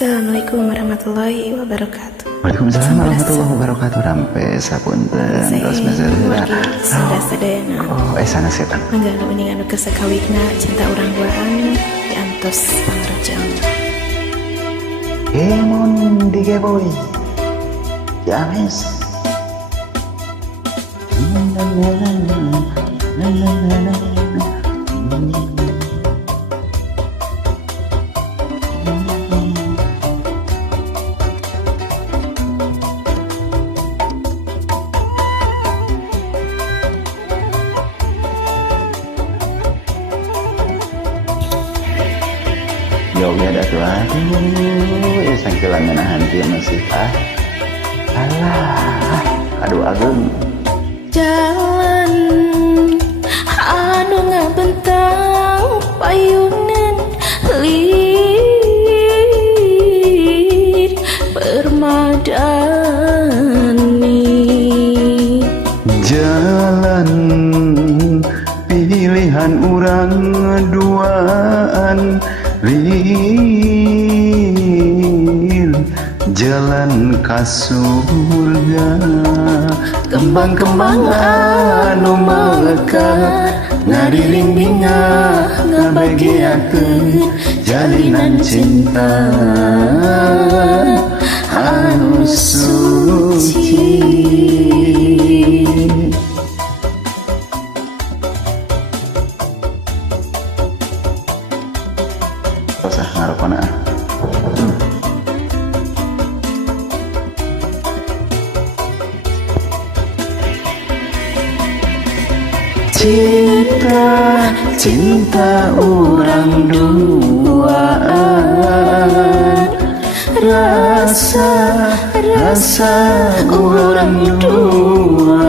Assalamualaikum warahmatullahi wabarakatuh. Waalaikumsalam warahmatullahi wabarakatuh. Rampe sapunten tos masalah. Sada-sadayana. Sana setan. Manggana uning anu kesakawikna cinta urang duaan diantos pangrejang. Mon digeboy. James. Yoga ada tuh, aduh, sangkilan menahan dia masih alah, aduh ageng. Jalan anu ngabentang payunan lir permadani. Jalan pilihan urang duaan lir jalan ka surga. Kembang-kembang anu mekar ngadiring-dinga ngabagiakeun jalinan cinta anu suci. Usah ngarepana. Cinta, cinta orang duaan, rasa, rasa orang duaan.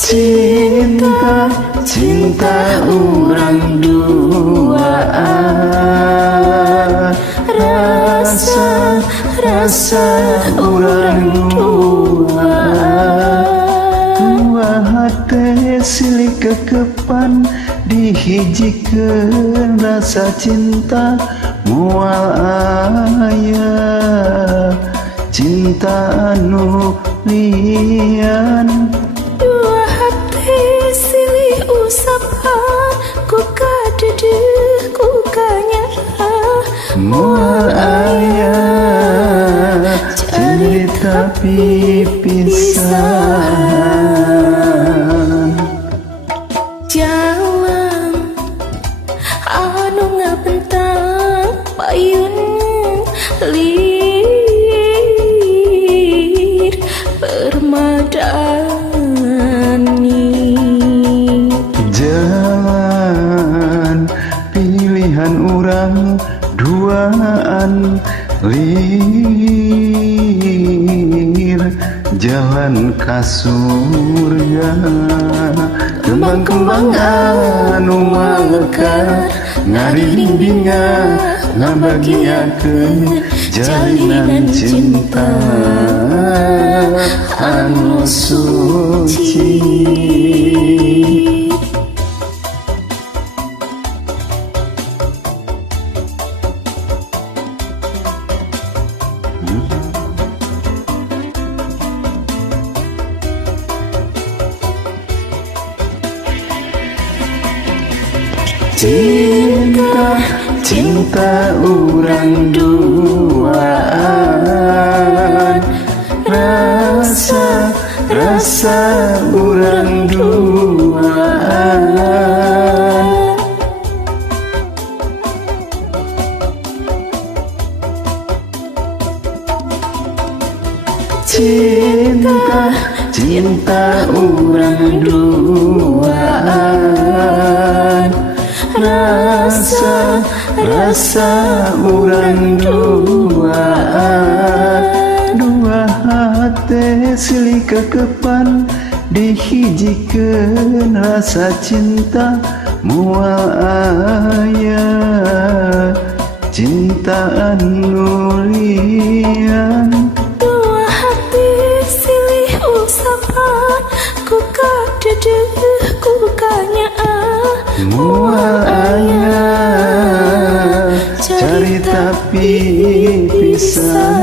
Cinta, cinta orang duaan, rasa, rasa orang duaan. Dua hati silih kekepan dihijikeun rasa cinta moal aya cinta anu lian. Dua hati silih usapan ku kadedeh ku kanyarah Moal aya cerita pipisan. Jalan anu ngabentang payunan lir permadani. Jalan pilihan urang duaan lir jalan ka surga. Kembang-kembang anu mekar ngadiring-dinga ngabagiakeun jalinan cinta anu suci. Cinta, cinta orang duaan, rasa, rasa orang duaan. Cinta, cinta orang duaan, rasa, rasa orang duaan. Dua hati silih kekepan dihijikeun rasa cinta moal aya cinta anu lian. Dua hati silih usapan ku dedehku bukannya mual ayah cari tapi pisah.